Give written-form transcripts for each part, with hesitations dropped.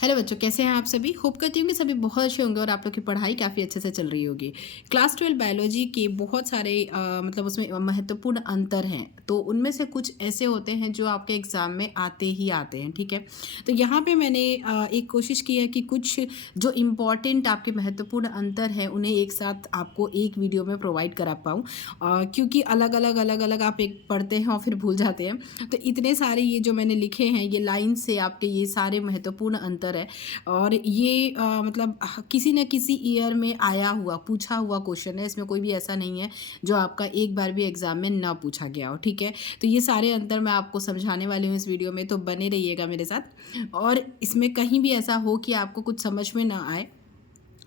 Hello बच्चों, कैसे हैं आप सभी। होप करती हूँ कि सभी बहुत अच्छे होंगे और आप लोग की पढ़ाई काफ़ी अच्छे से चल रही होगी। क्लास 12 बायोलॉजी के बहुत सारे मतलब उसमें महत्वपूर्ण अंतर हैं, तो उनमें से कुछ ऐसे होते हैं जो आपके एग्ज़ाम में आते ही आते हैं। ठीक है, तो यहाँ पे मैंने एक कोशिश की है कि कुछ जो इम्पॉर्टेंट आपके महत्वपूर्ण अंतर हैं उन्हें एक साथ आपको एक वीडियो में प्रोवाइड करा पाऊँ, क्योंकि अलग अलग आप एक पढ़ते हैं और फिर भूल जाते हैं। तो इतने सारे ये जो मैंने लिखे हैं ये लाइन से आपके ये सारे महत्वपूर्ण अंतर है। और ये मतलब किसी न किसी ईयर में आया हुआ पूछा हुआ क्वेश्चन है, इसमें कोई भी ऐसा नहीं है जो आपका एक बार भी एग्जाम में ना पूछा गया हो। ठीक है, तो ये सारे अंतर मैं आपको समझाने वाली हूँ इस वीडियो में, तो बने रहिएगा मेरे साथ। और इसमें कहीं भी ऐसा हो कि आपको कुछ समझ में ना आए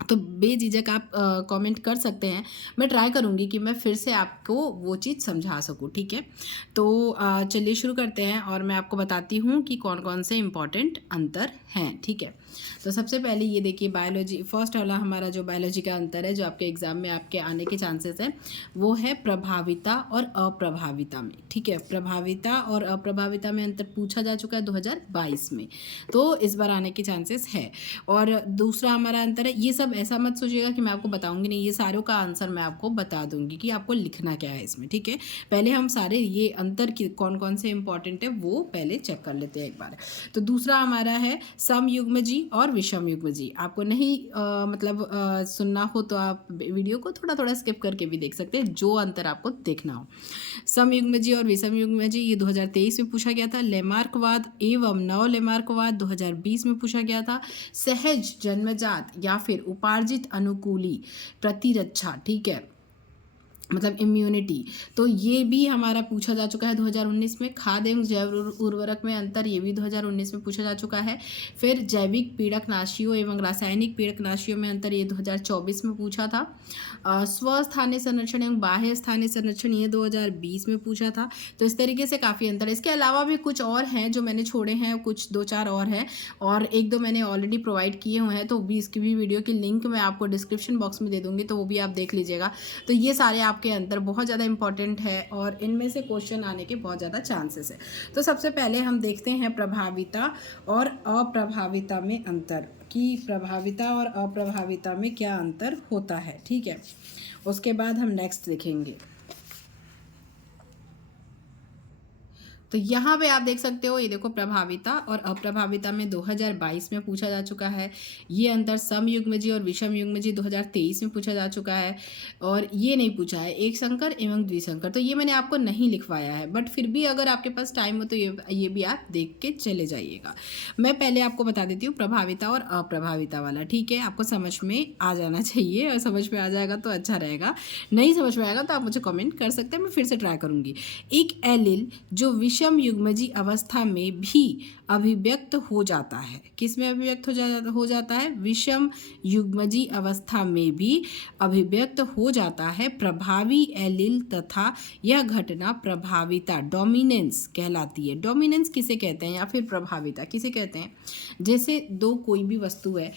तो बेझिझक आप कमेंट कर सकते हैं। मैं ट्राई करूँगी कि मैं फिर से आपको वो चीज़ समझा सकूँ। ठीक है, तो चलिए शुरू करते हैं और मैं आपको बताती हूँ कि कौन कौन से इम्पॉर्टेंट अंतर हैं। ठीक है, तो सबसे पहले ये देखिए बायोलॉजी, फर्स्ट वाला हमारा जो बायोलॉजी का अंतर है जो आपके एग्जाम में आपके आने के चांसेस है वो है प्रभाविता और अप्रभाविता में। ठीक है, प्रभाविता और अप्रभाविता में अंतर पूछा जा चुका है 2022 में, तो इस बार आने के चांसेस है। और दूसरा हमारा अंतर है, ये सब ऐसा मत सोचिएगा कि मैं आपको बताऊंगी नहीं, ये सारों का आंसर मैं आपको बता दूंगी कि आपको लिखना क्या है इसमें। ठीक है, पहले हम सारे ये अंतर की कौन कौन से इंपॉर्टेंट है वो पहले चेक कर लेते हैं एक बार। तो दूसरा हमारा है समयुग्मजी और विषमयुग्मजी। आपको नहीं मतलब सुनना हो तो आप वीडियो को थोड़ा थोड़ा स्किप करके भी देख सकते हैं, जो अंतर आपको देखना हो। समयुग्मजी और विषमयुग्मजी ये 2023 में पूछा गया था। लेमार्कवाद एवं नव लेमार्कवाद 2020 में पूछा गया था। सहज जन्मजात या फिर उपार्जित अनुकूली प्रतिरक्षा, ठीक है, मतलब इम्यूनिटी, तो ये भी हमारा पूछा जा चुका है 2019 में। खाद्य एवं जैव उर्वरक में अंतर, ये भी 2019 में पूछा जा चुका है। फिर जैविक पीड़कनाशियों एवं रासायनिक पीड़कनाशियों में अंतर, ये 2024 में पूछा था। स्वस्थानीय संरक्षण एवं बाह्य स्थानीय संरक्षण, ये 2020 में पूछा था। तो इस तरीके से काफ़ी अंतर है। इसके अलावा भी कुछ और हैं जो मैंने छोड़े हैं, कुछ दो चार और हैं, और एक दो मैंने ऑलरेडी प्रोवाइड किए हुए हैं, तो भी इसकी भी वीडियो की लिंक मैं आपको डिस्क्रिप्शन बॉक्स में दे दूँगी, तो वो भी आप देख लीजिएगा। तो ये सारे आपके अंदर बहुत ज़्यादा इंपॉर्टेंट है और इनमें से क्वेश्चन आने के बहुत ज़्यादा चांसेस है। तो सबसे पहले हम देखते हैं प्रभाविता और अप्रभाविता में अंतर, कि प्रभाविता और अप्रभाविता में क्या अंतर होता है। ठीक है, उसके बाद हम नेक्स्ट देखेंगे। तो यहाँ पे आप देख सकते हो, ये देखो प्रभाविता और अप्रभाविता में 2022 में पूछा जा चुका है। ये अंतर समयुग्मजी और विषमयुग्मजी 2023 में पूछा जा चुका है। और ये नहीं पूछा है एक संकर एवं द्विसंकर, तो ये मैंने आपको नहीं लिखवाया है, बट फिर भी अगर आपके पास टाइम हो तो ये भी आप देख के चले जाइएगा। मैं पहले आपको बता देती हूँ प्रभाविता और अप्रभाविता वाला। ठीक है, आपको समझ में आ जाना चाहिए, और समझ में आ जाएगा तो अच्छा रहेगा, नहीं समझ में आएगा तो आप मुझे कमेंट कर सकते हैं, मैं फिर से ट्राई करूँगी। एक एलिल जो विषम युग्मजी अवस्था में भी अभिव्यक्त हो जाता है, किस में अभिव्यक्त हो जाता है, विषम युग्मजी अवस्था में भी अभिव्यक्त हो जाता है प्रभावी एलिल, तथा यह घटना प्रभाविता डोमिनेंस कहलाती है। डोमिनेंस किसे कहते हैं या फिर प्रभाविता किसे कहते हैं, जैसे दो कोई भी वस्तु है,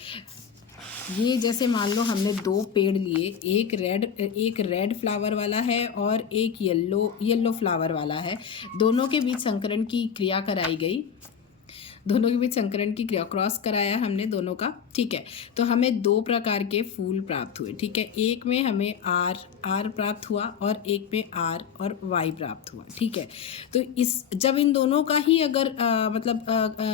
ये जैसे मान लो हमने दो पेड़ लिए, एक रेड फ्लावर वाला है और एक येलो फ्लावर वाला है, दोनों के बीच संकरण की क्रिया कराई गई, दोनों के बीच संकरण की क्रिया क्रॉस कराया हमने दोनों का। ठीक है, तो हमें दो प्रकार के फूल प्राप्त हुए। ठीक है, एक में हमें आर प्राप्त हुआ और एक में आर और वाई प्राप्त हुआ। ठीक है, तो इस जब इन दोनों का ही अगर मतलब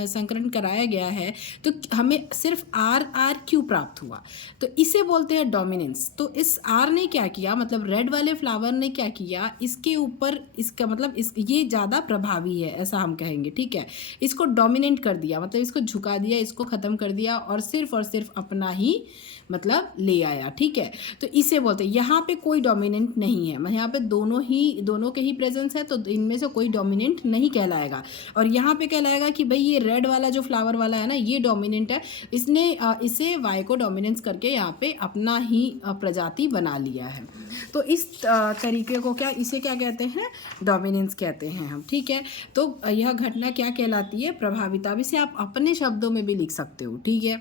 संकरण कराया गया है तो हमें सिर्फ आर क्यों प्राप्त हुआ, तो इसे बोलते हैं डोमिनेंस। तो इस आर ने क्या किया, मतलब रेड वाले फ्लावर ने क्या किया, इसके ऊपर इसका मतलब ये ज़्यादा प्रभावी है ऐसा हम कहेंगे। ठीक है, इसको डोमिनेंट कर दिया, मतलब इसको झुका दिया, इसको ख़त्म कर दिया और सिर्फ अपना ही मतलब ले आया। ठीक है, तो इसे बोलते हैं, यहाँ पे कोई डोमिनेंट नहीं है, यहाँ पे दोनों के ही प्रेजेंस है, तो इनमें से कोई डोमिनेंट नहीं कहलाएगा। और यहाँ पे कहलाएगा कि भाई ये रेड वाला जो फ्लावर वाला है ना, ये डोमिनेंट है, इसने इसे वाई को डोमिनेंस करके यहाँ पे अपना ही प्रजाति बना लिया है। तो इस तरीके को इसे क्या कहते हैं, डोमिनेंस कहते हैं हम। ठीक है, तो यह घटना क्या कहलाती है, प्रभाविता। इसे आप अपने शब्दों में भी लिख सकते हो। ठीक है,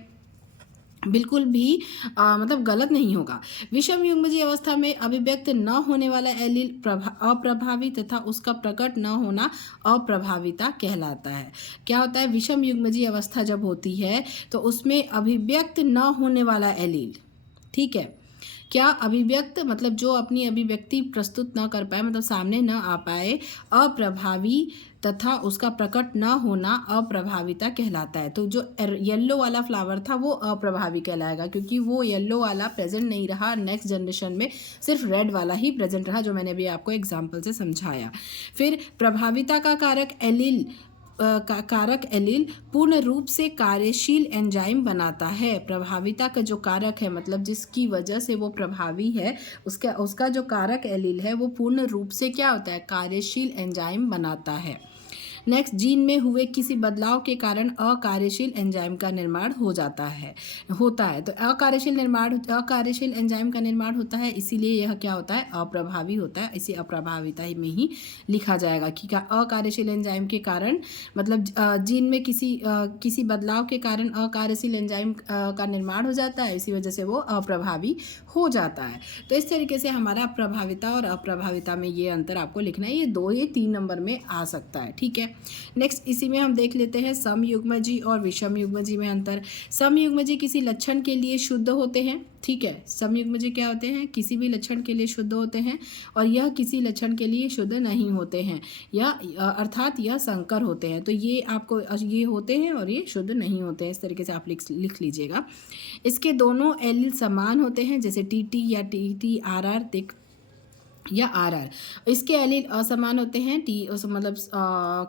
बिल्कुल भी मतलब गलत नहीं होगा। विषम युग्मजीय अवस्था में अभिव्यक्त न होने वाला एलील अप्रभावी तथा उसका प्रकट न होना अप्रभाविता कहलाता है। क्या होता है, विषम युग्मजीय अवस्था जब होती है तो उसमें अभिव्यक्त न होने वाला एलील, ठीक है, क्या अभिव्यक्त मतलब जो अपनी अभिव्यक्ति प्रस्तुत न कर पाए, मतलब सामने न आ पाए, अप्रभावी तथा उसका प्रकट न होना अप्रभाविता कहलाता है। तो जो येलो वाला फ्लावर था वो अप्रभावी कहलाएगा, क्योंकि वो येलो वाला प्रेजेंट नहीं रहा, नेक्स्ट जनरेशन में सिर्फ रेड वाला ही प्रेजेंट रहा, जो मैंने अभी आपको एग्जाम्पल से समझाया। फिर प्रभाविता का कारक एलील कारक एलील पूर्ण रूप से कार्यशील एंजाइम बनाता है। प्रभाविता का जो कारक है, मतलब जिसकी वजह से वो प्रभावी है, उसका जो कारक एलील है वो पूर्ण रूप से क्या होता है, कार्यशील एंजाइम बनाता है। नेक्स्ट, जीन में हुए किसी बदलाव के कारण अकार्यशील एंजाइम का निर्माण होता है। तो अकार्यशील एंजाइम का निर्माण होता है, इसीलिए यह क्या होता है, अप्रभावी होता है। इसी अप्रभाविता में ही लिखा जाएगा कि अकार्यशील एंजाइम के कारण, मतलब जीन में किसी बदलाव के कारण अकार्यशील एंजाइम का निर्माण हो जाता है, इसी वजह से वो अप्रभावी हो जाता है। तो इस तरीके से हमारा प्रभाविता और अप्रभाविता में ये अंतर आपको लिखना है। ये 2 या 3 नंबर में आ सकता है, ठीक है। नेक्स्ट, इसी में हम देख लेते हैं समयुग्मजी और विषम युग्मजी में अंतर। समयुग्मजी किसी लक्षण के लिए शुद्ध होते हैं, ठीक है। समयुग्मजी क्या होते हैं, किसी भी लक्षण के लिए शुद्ध होते हैं, और यह किसी लक्षण के लिए शुद्ध नहीं होते हैं, या अर्थात यह संकर होते हैं। तो ये आपको ये होते हैं और ये शुद्ध नहीं होते हैं, इस तरीके से आप लिख लीजिएगा। इसके दोनों एलील समान होते हैं, जैसे टी या टी आर आर या आर आर। इसके एलील असमान होते हैं, टी मतलब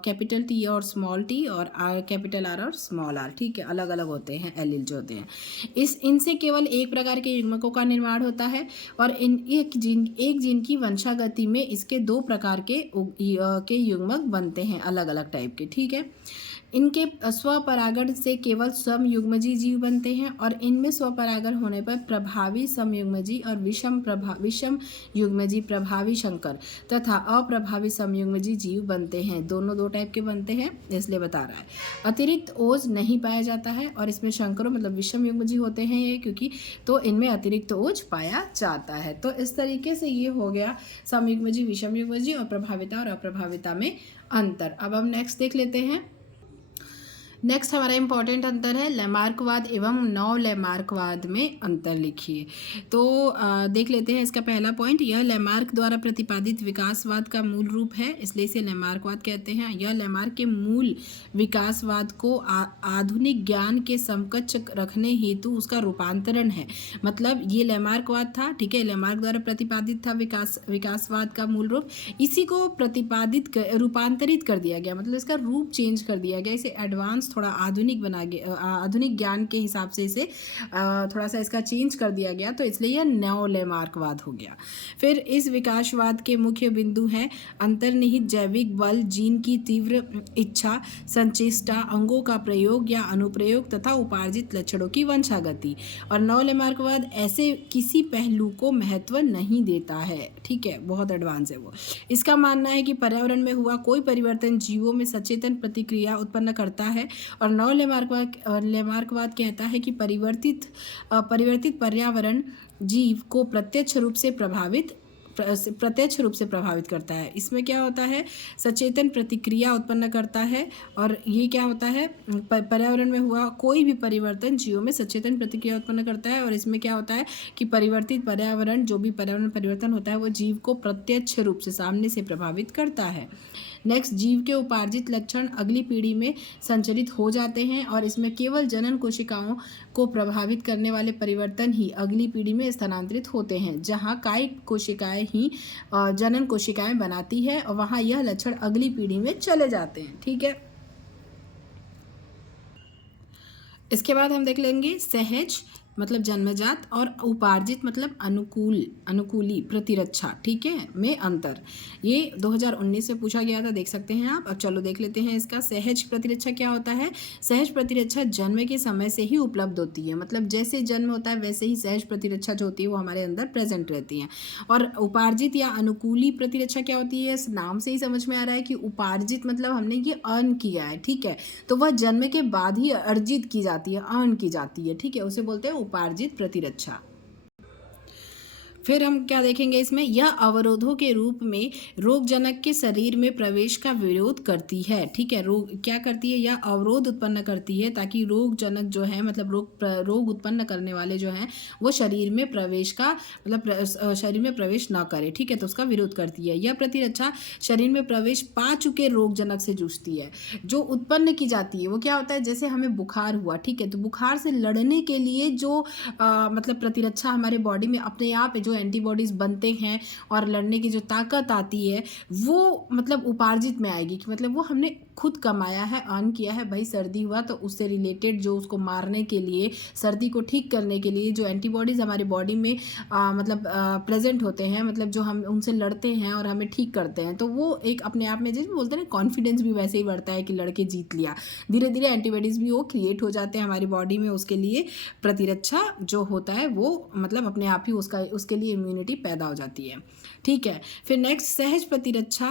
कैपिटल टी और स्मॉल टी, और आर कैपिटल आर और स्मॉल आर, ठीक है, अलग अलग होते हैं एलील जो होते हैं। इनसे केवल एक प्रकार के युग्मकों का निर्माण होता है, और एक जीन की वंशागति में इसके 2 प्रकार के युग्मक बनते हैं, अलग अलग टाइप के, ठीक है। इनके स्वपरागण से केवल समयुग्मजी जीव बनते हैं, और इनमें स्वपरागण होने पर प्रभावी समयुग्मजी और विषम युग्मजी प्रभावी शंकर तथा अप्रभावी समयुग्मजी जीव बनते हैं। दोनों 2 टाइप के बनते हैं, इसलिए बता रहा है। अतिरिक्त ओज नहीं पाया जाता है, और इसमें शंकरों मतलब विषम युग्मजी होते हैं ये, क्योंकि तो इनमें अतिरिक्त ओज पाया जाता है। तो इस तरीके से ये हो गया समयुग्मजी, विषम युग्मजी और प्रभाविता और अप्रभाविता में अंतर। अब हम नेक्स्ट देख लेते हैं। नेक्स्ट हमारा इंपॉर्टेंट अंतर है लैमार्कवाद एवं नव लैमार्कवाद में अंतर लिखिए। तो देख लेते हैं इसका पहला पॉइंट, यह लैमार्क द्वारा प्रतिपादित विकासवाद का मूल रूप है, इसलिए इसे लैमार्कवाद कहते हैं। यह लैमार्क के मूल विकासवाद को आधुनिक ज्ञान के समकक्ष रखने हेतु उसका रूपांतरण है। मतलब ये लैमार्कवाद था, ठीक है, लैमार्क द्वारा प्रतिपादित था विकासवाद का मूल रूप, इसी को रूपांतरित कर दिया गया, मतलब इसका रूप चेंज कर दिया गया, इसे एडवांस थोड़ा आधुनिक बना गया, आधुनिक ज्ञान के हिसाब से इसे थोड़ा सा इसका चेंज कर दिया गया, तो इसलिए यह नव लैमार्कवाद हो गया। फिर इस विकासवाद के मुख्य बिंदु है अंतर्निहित जैविक बल, जीन की तीव्र इच्छा, संचेष्टा, अंगों का प्रयोग या अनुप्रयोग तथा उपार्जित लक्षणों की वंशागति। और नव लैमार्कवाद ऐसे किसी पहलू को महत्व नहीं देता है, ठीक है, बहुत एडवांस है वो। इसका मानना है कि पर्यावरण में हुआ कोई परिवर्तन जीवों में सचेतन प्रतिक्रिया उत्पन्न करता है, और नव लैमार्कवाद कहता है कि परिवर्तित पर्यावरण जीव को प्रत्यक्ष रूप से प्रभावित करता है। इसमें क्या होता है, सचेतन प्रतिक्रिया उत्पन्न करता है, और ये क्या होता है, पर्यावरण में हुआ कोई भी परिवर्तन जीवों में सचेतन प्रतिक्रिया उत्पन्न करता है, और इसमें क्या होता है कि परिवर्तित पर्यावरण, जो भी पर्यावरण परिवर्तन होता है वो जीव को प्रत्यक्ष रूप से सामने से प्रभावित करता है। नेक्स्ट, जीव के उपार्जित लक्षण अगली पीढ़ी में संचरित हो जाते हैं, और इसमें केवल जनन कोशिकाओं को प्रभावित करने वाले परिवर्तन ही अगली पीढ़ी में स्थानांतरित होते हैं। जहाँ कायिक कोशिकाएं ही जनन कोशिकाएं बनाती है, और वहाँ यह लक्षण अगली पीढ़ी में चले जाते हैं, ठीक है। इसके बाद हम देख लेंगे सहज मतलब जन्मजात और उपार्जित मतलब अनुकूली प्रतिरक्षा, ठीक है, में अंतर। ये 2019 में पूछा गया था, देख सकते हैं आप। अब चलो देख लेते हैं इसका। सहज प्रतिरक्षा क्या होता है, सहज प्रतिरक्षा जन्म के समय से ही उपलब्ध होती है, मतलब जैसे जन्म होता है वैसे ही सहज प्रतिरक्षा जो होती है वो हमारे अंदर प्रेजेंट रहती है। और उपार्जित या अनुकूली प्रतिरक्षा क्या होती है, इस नाम से ही समझ में आ रहा है कि उपार्जित मतलब हमने ये अर्न किया है, ठीक है, तो वह जन्म के बाद ही अर्जित की जाती है, अर्न की जाती है, ठीक है, उसे बोलते हैं उपार्जित प्रतिरक्षा। फिर हम क्या देखेंगे इसमें, यह अवरोधों के रूप में रोगजनक के शरीर में प्रवेश का विरोध करती है। ठीक है, रोग क्या करती है, यह अवरोध उत्पन्न करती है ताकि रोगजनक जो है मतलब रोग उत्पन्न करने वाले जो हैं वो शरीर में प्रवेश का मतलब शरीर में प्रवेश ना करे। ठीक है, तो उसका विरोध करती है। यह प्रतिरक्षा शरीर में प्रवेश पा चुके रोगजनक से जूझती है। जो उत्पन्न की जाती है वो क्या होता है, जैसे हमें बुखार हुआ, ठीक है, तो बुखार से लड़ने के लिए जो मतलब प्रतिरक्षा हमारे बॉडी में अपने आप जो एंटीबॉडीज बनते हैं और लड़ने की जो ताकत आती है वो मतलब उपार्जित में आएगी, कि मतलब वो हमने खुद कमाया है, अर्न किया है। भाई सर्दी हुआ तो उससे रिलेटेड जो उसको मारने के लिए, सर्दी को ठीक करने के लिए जो एंटीबॉडीज हमारी बॉडी में मतलब प्रेजेंट होते हैं, मतलब जो हम उनसे लड़ते हैं और हमें ठीक करते हैं, तो वो एक अपने आप में जैसे बोलते हैं ना, कॉन्फिडेंस भी वैसे ही बढ़ता है कि लड़के जीत लिया। धीरे धीरे एंटीबॉडीज भी वो क्रिएट हो जाते हैं हमारी बॉडी में, उसके लिए प्रतिरक्षा जो होता है वो मतलब अपने आप ही उसके लिए इम्यूनिटी पैदा हो जाती है। ठीक है, फिर नेक्स्ट, सहज प्रतिरक्षा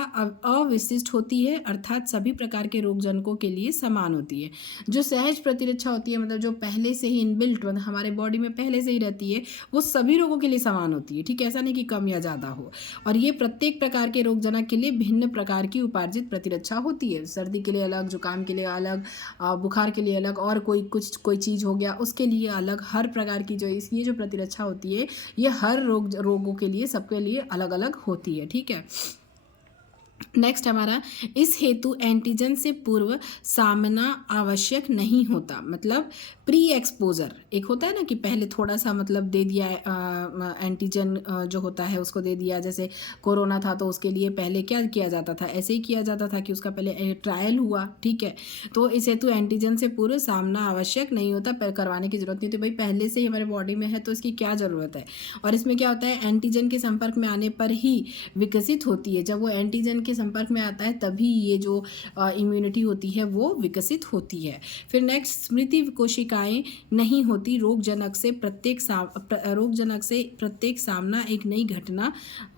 अविशिष्ट होती है, अर्थात सभी प्रकार के रोगजनकों के लिए समान होती है। जो सहज प्रतिरक्षा होती है मतलब जो पहले से ही इनबिल्ट मतलब हमारे बॉडी में पहले से ही रहती है, वो सभी रोगों के लिए समान होती है। ठीक है, ऐसा नहीं कि कम या ज़्यादा हो। और ये प्रत्येक प्रकार के रोगजनक के लिए भिन्न प्रकार की उपार्जित प्रतिरक्षा होती है। सर्दी के लिए अलग, जुकाम के लिए अलग, बुखार के लिए अलग, और कोई चीज़ हो गया उसके लिए अलग। हर प्रकार की ये जो प्रतिरक्षा होती है ये हर रोगों के लिए, सबके लिए अलग अलग होती है। ठीक है, नेक्स्ट हमारा, इस हेतु एंटीजन से पूर्व सामना आवश्यक नहीं होता। मतलब प्री एक्सपोजर एक होता है ना कि पहले थोड़ा सा मतलब दे दिया एंटीजन जो होता है उसको दे दिया। जैसे कोरोना था तो उसके लिए पहले क्या किया जाता था, ऐसे ही किया जाता था कि उसका पहले ट्रायल हुआ। ठीक है, तो इस हेतु एंटीजन से पूर्व सामना आवश्यक नहीं होता, करवाने की जरूरत नहीं होती। भाई पहले से ही हमारे बॉडी में है तो इसकी क्या ज़रूरत है। और इसमें क्या होता है, एंटीजन के संपर्क में आने पर ही विकसित होती है। जब वो एंटीजन के संपर्क में आता है तभी ये जो इम्यूनिटी होती है वो विकसित होती है। फिर नेक्स्ट, स्मृति कोशिकाएं नहीं होती। रोगजनक से प्रत्येक सामना एक नई घटना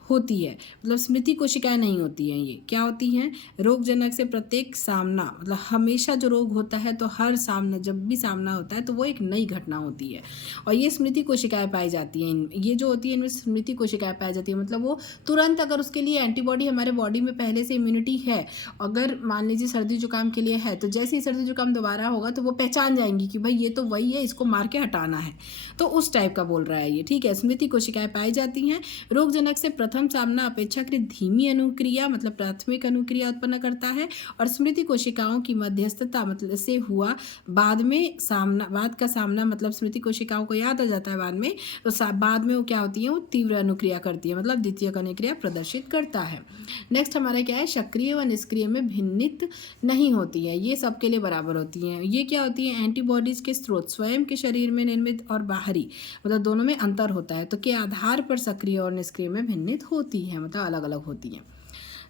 होती है। मतलब स्मृति कोशिकाएं नहीं होती हैं। ये क्या होती हैं, रोगजनक से प्रत्येक सामना मतलब हमेशा जो रोग होता है तो हर सामना, जब भी सामना होता है तो वो एक नई घटना होती है। और ये स्मृति कोशिकाएं पाई जाती हैं, ये जो होती है इनमें स्मृति कोशिकाएं पाई जाती है। मतलब वो तुरंत अगर उसके लिए एंटीबॉडी हमारे बॉडी में पहले से इम्यूनिटी है, अगर मान लीजिए सर्दी जुकाम के लिए है, तो जैसे ही सर्दी जुकाम दोबारा होगा तो वो पहचान जाएंगी कि भाई ये तो वही है, इसको मार के हटाना है। तो उस टाइप का बोल रहा है ये। ठीक है, स्मृति कोशिकाएं पाई जाती हैं। रोगजनक से प्रथम सामना अपेक्षाकृत धीमी अनुक्रिया मतलब प्राथमिक अनुक्रिया उत्पन्न करता है, और स्मृति कोशिकाओं की मध्यस्थता मतलब से हुआ बाद का सामना मतलब स्मृति कोशिकाओं को याद आ जाता है बाद में, तो बाद में वो क्या होती है, वो तीव्र अनुक्रिया करती है, मतलब द्वितीयक अनुक्रिया प्रदर्शित करता है। नेक्स्ट हमारा क्या है, सक्रिय व निष्क्रिय में भिन्नित नहीं होती है, ये सबके लिए बराबर होती हैं। ये क्या होती है, एंटीबॉडीज के स्रोत स्वयं के शरीर में निर्मित और बाहरी मतलब दोनों में अंतर होता है, तो के आधार पर सक्रिय और निष्क्रिय में भिन्नित होती है, मतलब अलग अलग होती हैं।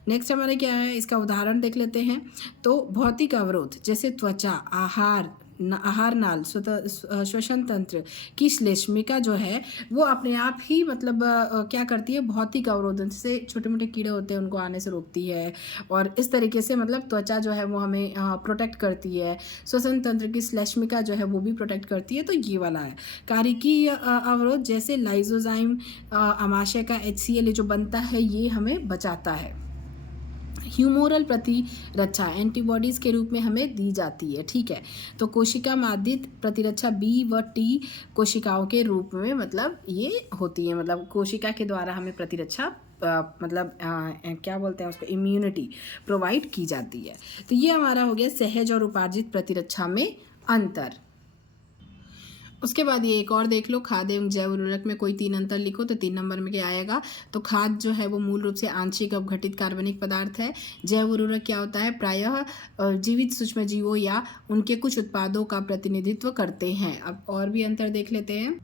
नेक्स्ट हमारे क्या है, इसका उदाहरण देख लेते हैं। तो भौतिक अवरोध जैसे त्वचा, आहार नाल, श्वसन तंत्र की श्लेष्मिका जो है वो अपने आप ही मतलब क्या करती है, भौतिक अवरोधन से छोटे मोटे कीड़े होते हैं उनको आने से रोकती है, और इस तरीके से मतलब त्वचा जो है वो हमें प्रोटेक्ट करती है। श्वसन तंत्र की श्लेष्मिका जो है वो भी प्रोटेक्ट करती है। तो ये वाला है कारिकी अवरोध, जैसे लाइजोजाइम आमाशय का HCl जो बनता है ये हमें बचाता है। ह्यूमोरल प्रतिरक्षा एंटीबॉडीज़ के रूप में हमें दी जाती है। ठीक है, तो कोशिका माध्यित प्रतिरक्षा B व T कोशिकाओं के रूप में मतलब ये होती है, मतलब कोशिका के द्वारा हमें प्रतिरक्षा मतलब क्या बोलते हैं उसको, इम्यूनिटी प्रोवाइड की जाती है। तो ये हमारा हो गया सहज और उपार्जित प्रतिरक्षा में अंतर। उसके बाद ये एक और देख लो, खाद्य एवं जैव उर्वरक में कोई 3 अंतर लिखो तो 3 नंबर में क्या आएगा। तो खाद जो है वो मूल रूप से आंशिक अवघटित कार्बनिक पदार्थ है। जैव उर्वरक क्या होता है, प्रायः जीवित सूक्ष्मजीवों या उनके कुछ उत्पादों का प्रतिनिधित्व करते हैं। अब और भी अंतर देख लेते हैं।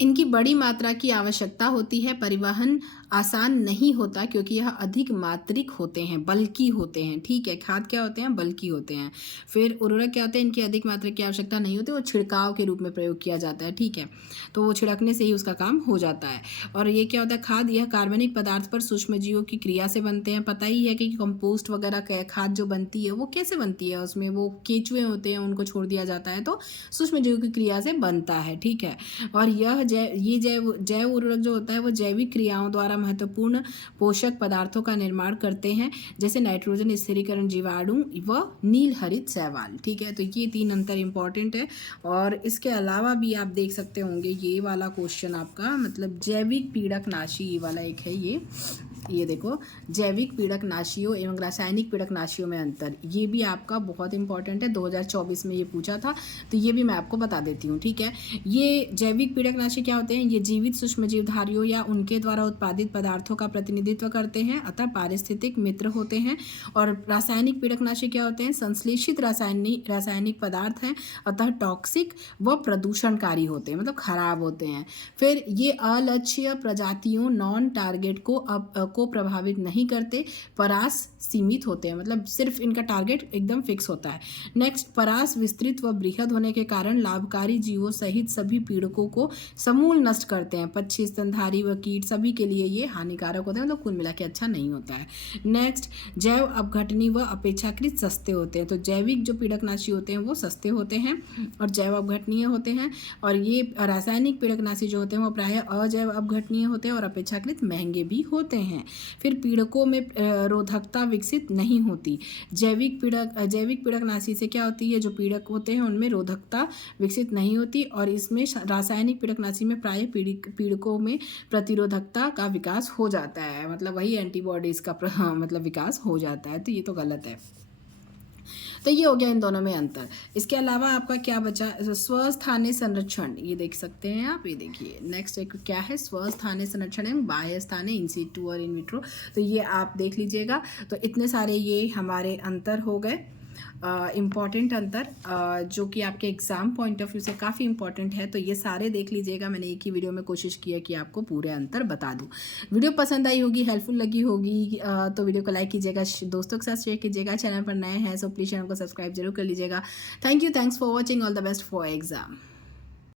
इनकी बड़ी मात्रा की आवश्यकता होती है, परिवहन आसान नहीं होता क्योंकि यह अधिक मात्रिक होते हैं, बल्कि होते हैं, ठीक है। खाद क्या होते हैं? बल्कि होते हैं। फिर उर्वरक क्या होते हैं? इनकी अधिक मात्रा की आवश्यकता नहीं होती, वो छिड़काव के रूप में प्रयोग किया जाता है, ठीक है। तो वो छिड़कने से ही उसका काम हो जाता है। और ये क्या होता है? खाद, यह कार्बनिक पदार्थ पर सूक्ष्मजीवों की क्रिया से बनते हैं। पता ही है कि कंपोस्ट वगैरह खाद जो बनती है वो कैसे बनती है, उसमें वो केंचुए होते हैं, उनको छोड़ दिया जाता है तो सूक्ष्मजीवों की क्रिया से बनता है, ठीक है। और ये जैव उर्वरक जो होता है वो जैविक क्रियाओं द्वारा महत्वपूर्ण पोषक पदार्थों का निर्माण करते हैं, जैसे नाइट्रोजन स्थिरीकरण जीवाणु व नील हरित शैवाल, ठीक है। तो ये 3 अंतर इंपॉर्टेंट है। और इसके अलावा भी आप देख सकते होंगे ये वाला क्वेश्चन आपका, मतलब जैविक पीड़कनाशी, ये वाला एक है ये देखो, जैविक पीड़कनाशियों एवं रासायनिक पीड़कनाशियों में अंतर, ये भी आपका बहुत इंपॉर्टेंट है, 2024 में ये पूछा था, तो ये भी मैं आपको बता देती हूँ, ठीक है। ये जैविक पीड़कनाशी क्या होते हैं? ये जीवित सूक्ष्मजीवधारियों या उनके द्वारा उत्पादित पदार्थों का प्रतिनिधित्व करते हैं, अतः पारिस्थितिक मित्र होते हैं। और रासायनिक पीड़कनाशी क्या होते हैं? संश्लेषित रासायनिक पदार्थ हैं, अतः टॉक्सिक व प्रदूषणकारी होते हैं, मतलब खराब होते हैं। फिर ये अलक्ष्य प्रजातियों, नॉन टारगेट को प्रभावित नहीं करते, परास सीमित होते हैं, मतलब सिर्फ इनका टारगेट एकदम फिक्स होता है। नेक्स्ट, परास विस्तृत व बृहद होने के कारण लाभकारी जीवों सहित सभी पीड़कों को समूल नष्ट करते हैं। पक्षी, स्तनधारी व कीट सभी के लिए ये हानिकारक होते हैं, मतलब कुल मिला के अच्छा नहीं होता है। नेक्स्ट, जैव अपघटनी व अपेक्षाकृत सस्ते होते हैं। तो जैविक जो पीड़कनाशी होते हैं वो सस्ते होते हैं और जैव अपघटनीय होते हैं। और ये रासायनिक पीड़कनाशी जो होते हैं वो प्रायः अजैव अपघटनीय होते हैं और अपेक्षाकृत महंगे भी होते हैं। फिर पीड़कों में रोधकता विकसित नहीं होती। जैविक पीड़कनाशी से क्या होती है? जो पीड़क होते हैं उनमें रोधकता विकसित नहीं होती, और इसमें रासायनिक पीड़कनाशी में प्रायः पीड़कों में प्रतिरोधकता का विकास हो जाता है, मतलब वही एंटीबॉडीज का मतलब विकास हो जाता है, तो ये तो गलत है। तो ये हो गया इन दोनों में अंतर। इसके अलावा आपका क्या बचा? स्वस्थानीय संरक्षण, ये देख सकते हैं आप, ये देखिए नेक्स्ट एक क्या है? स्वस्थानीय संरक्षण एवं बाह्य स्थानीय, इन सीटू और इन विट्रो, तो ये आप देख लीजिएगा। तो इतने सारे ये हमारे अंतर हो गए, इम्पॉर्टेंट अंतर, जो कि आपके एग्ज़ाम पॉइंट ऑफ व्यू से काफ़ी इंपॉर्टेंट है। तो ये सारे देख लीजिएगा, मैंने एक ही वीडियो में कोशिश किया कि आपको पूरे अंतर बता दूं। वीडियो पसंद आई होगी, हेल्पफुल लगी होगी, तो वीडियो को लाइक कीजिएगा, दोस्तों के साथ शेयर कीजिएगा। चैनल पर नए हैं सो प्लीज़ चैनल को सब्सक्राइब जरूर कर लीजिएगा। Thank you, thanks for watching, all the best for exam.